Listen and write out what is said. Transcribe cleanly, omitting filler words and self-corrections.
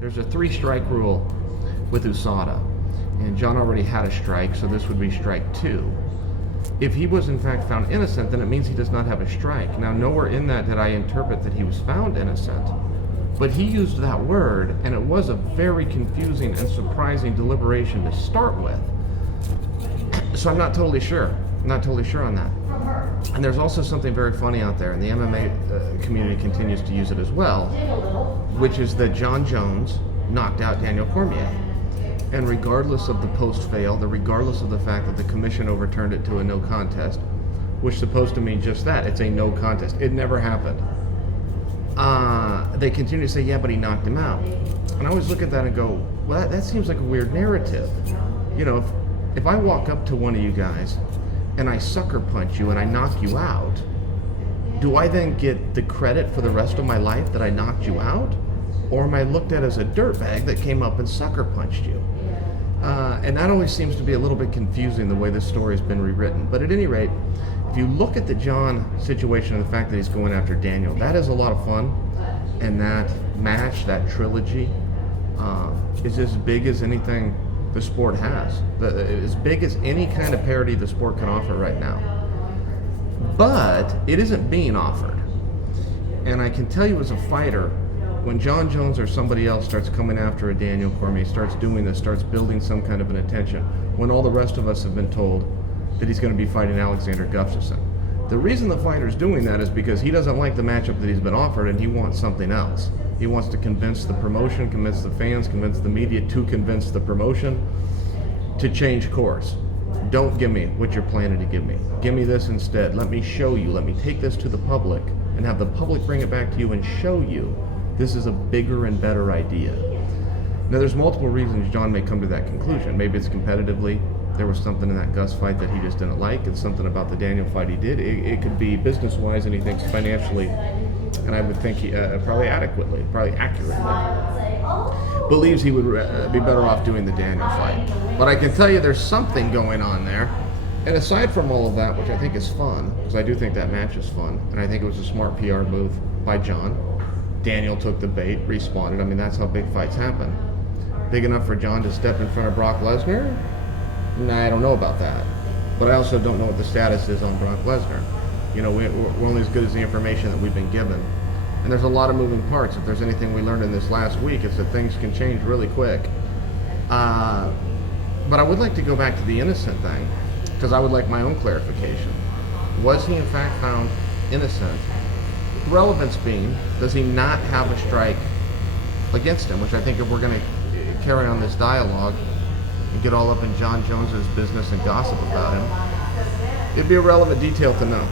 there's a 3-strike rule with USADA, and Jon already had a strike, so this would be strike 2. If he was in fact found innocent, then it means he does not have a strike. Now, nowhere in that did I interpret that he was found innocent, but he used that word, and it was a very confusing and surprising deliberation to start with. So I'm not totally sure. I'm not totally sure on that. And there's also something very funny out there, and the MMA community continues to use it as well, which is that Jon Jones knocked out Daniel Cormier. And regardless of the post-fail, regardless of the fact that the commission overturned it to a no contest, which is supposed to mean just that, it's a no contest. It never happened. They continue to say, yeah, but he knocked him out. And I always look at that and go, well, that seems like a weird narrative. You know, if I walk up to one of you guys and I sucker punch you and I knock you out, do I then get the credit for the rest of my life that I knocked you out? Or am I looked at as a dirtbag that came up and sucker punched you? And that always seems to be a little bit confusing the way this story has been rewritten. But at any rate, if you look at the Jon situation and the fact that he's going after Daniel, that is a lot of fun. And that match, that trilogy, is as big as anything the sport has. As big as any kind of parody the sport can offer right now. But it isn't being offered. And I can tell you as a fighter, when Jon Jones or somebody else starts coming after a Daniel Cormier, starts doing this, starts building some kind of an attention, when all the rest of us have been told that he's going to be fighting Alexander Gustafsson. The reason the fighter's doing that is because he doesn't like the matchup that he's been offered and he wants something else. He wants to convince the promotion, convince the fans, convince the media, to convince the promotion to change course. Don't give me what you're planning to give me. Give me this instead. Let me show you. Let me take this to the public and have the public bring it back to you and show you this is a bigger and better idea. Now, there's multiple reasons Jon may come to that conclusion. Maybe it's competitively. There was something in that Gus fight that he just didn't like. It's something about the Daniel fight he did. It could be business-wise, and he thinks financially, and I would think he, probably accurately, believes he would be better off doing the Daniel fight. But I can tell you there's something going on there. And aside from all of that, which I think is fun, because I do think that match is fun, and I think it was a smart PR move by Jon. Daniel took the bait, responded. I mean, that's how big fights happen. Big enough for Jon to step in front of Brock Lesnar? Nah, I don't know about that. But I also don't know what the status is on Brock Lesnar. You know, we're only as good as the information that we've been given. And there's a lot of moving parts. If there's anything we learned in this last week, it's that things can change really quick. But I would like to go back to the innocent thing, because I would like my own clarification. Was he in fact found innocent? Relevance being, does he not have a strike against him? Which I think if we're going to carry on this dialogue and get all up in Jon Jones's business and gossip about him, it'd be a relevant detail to know.